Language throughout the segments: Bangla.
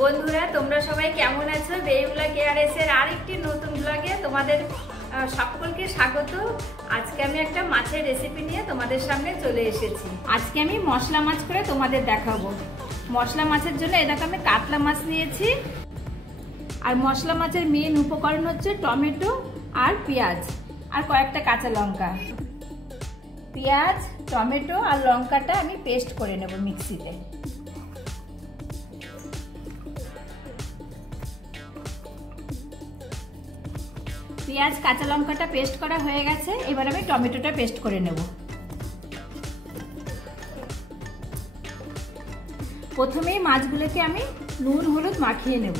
বন্ধুরা তোমরা সবাই কেমন আছো? বেহুলা কেয়ারেসের আরেকটি নতুন ব্লগে তোমাদের সকলকে স্বাগত। আজকে আমি একটা মাছের রেসিপি নিয়ে তোমাদের সামনে চলে এসেছি। আজকে আমি মশলা মাছ করে তোমাদের দেখাবো। মশলা মাছের জন্য এটাকে আমি কাতলা মাছ নিয়েছি। আর মশলা মাছের মেন উপকরণ হচ্ছে টমেটো আর পেঁয়াজ আর কয়েকটা কাঁচা লঙ্কা। পেঁয়াজ, টমেটো আর লঙ্কাটা আমি পেস্ট করে নেব মিক্সিতে। পেঁয়াজ কাঁচা লঙ্কাটা পেস্ট করা হয়ে গেছে, এবার আমি টমেটোটা পেস্ট করে নেব। প্রথমেই মাছগুলোকে আমি নুন হলুদ মাখিয়ে নেব।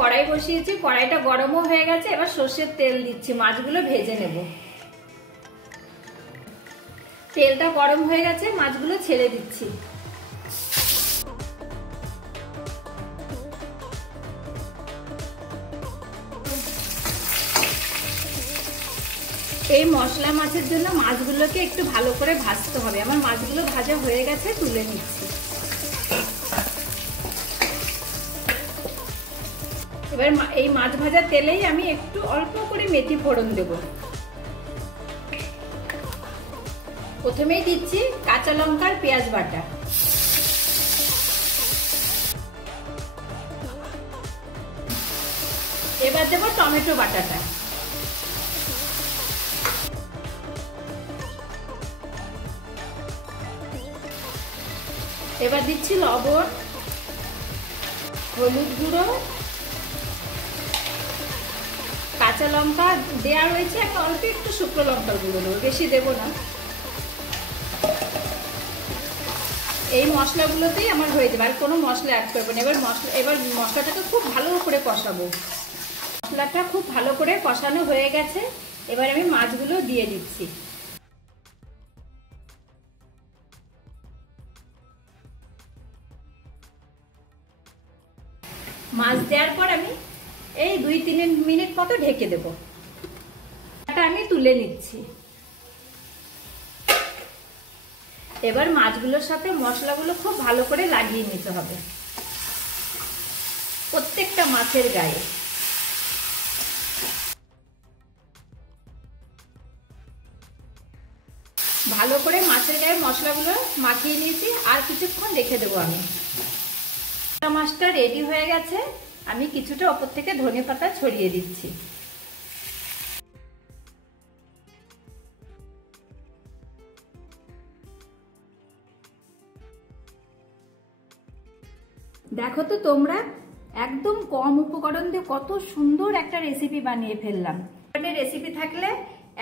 কড়াই বসিয়েছি, কড়াইটা গরমও হয়ে গেছে। এবার সর্ষের তেল দিচ্ছি, মাছগুলো ভেজে নেব। তেলটা গরম হয়ে গেছে, মাছগুলো ছেড়ে দিচ্ছি। এই মশলা মাছের জন্য মাছগুলোকে একটু ভালো করে ভাজতে হবে। আমার মাছগুলো ভাজা হয়ে গেছে, তুলে নিচ্ছি। এবার এই মাছ ভাজা তেলেই আমি একটু অল্প করে মেথি ফোড়ন দেব। প্রথমেই দিচ্ছি কাঁচা লঙ্কা আর পেঁয়াজ বাটা। এবার দেব টমেটো বাটাটা। এবার দিচ্ছি লবণ, হলুদ গুঁড়ো, কাঁচা লঙ্কা দেওয়া রয়েছে, একটা অল্প একটু শুকনো লঙ্কার গুঁড়ো দেবো, বেশি দেবো না। এই মশলাগুলোতেই আমার হয়ে যাবে, আর কোনো মশলা অ্যাড করবো না। এবার মশলাটাকে খুব ভালো করে কষাবো। মশলাটা খুব ভালো করে কষানো হয়ে গেছে, এবার আমি মাছগুলো দিয়ে দিচ্ছি। মাছ দেওয়ার পর আমি এই 2-3 মিনিট মতো ঢেকে দেব। এটা আমি তুলে নিচ্ছি। এবার মাছগুলোর সাথে মশলাগুলো খুব ভালো করে লাগিয়ে নিতে হবে প্রত্যেকটা মাছের গায়ে। ভালো করে মাছের গায়ে মশলাগুলো মাখিয়ে নিয়েছি, আর কিছুক্ষণ রেখে দেবো আমি। মাছটা রেডি হয়ে গেছে, আমি কিছুটা ওপর থেকে ধনেপাতা ছড়িয়ে দিচ্ছি। দেখো তো তোমরা, একদম কম উপকরণ দিয়ে কত সুন্দর একটা রেসিপি বানিয়ে ফেললাম। রেসিপি থাকলে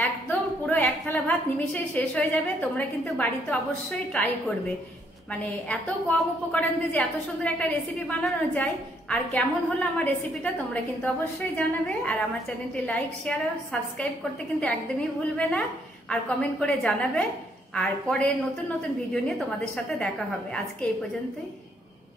একদম পুরো এক থালা ভাত নিমেষেই শেষ হয়ে যাবে। তোমরা কিন্তু বাড়িতে অবশ্যই ট্রাই করবে। মানে এত কম উপকরণ দিয়ে যে এত সুন্দর একটা রেসিপি বানানো যায়। আর কেমন হলো আমার রেসিপিটা তোমরা কিন্তু অবশ্যই জানাবে। আর আমার চ্যানেলটি লাইক, শেয়ার আর সাবস্ক্রাইব করতে কিন্তু একদমই ভুলবে না। আর কমেন্ট করে জানাবে। আর পরে নতুন নতুন ভিডিও নিয়ে তোমাদের সাথে দেখা হবে। আজকে এই পর্যন্তই।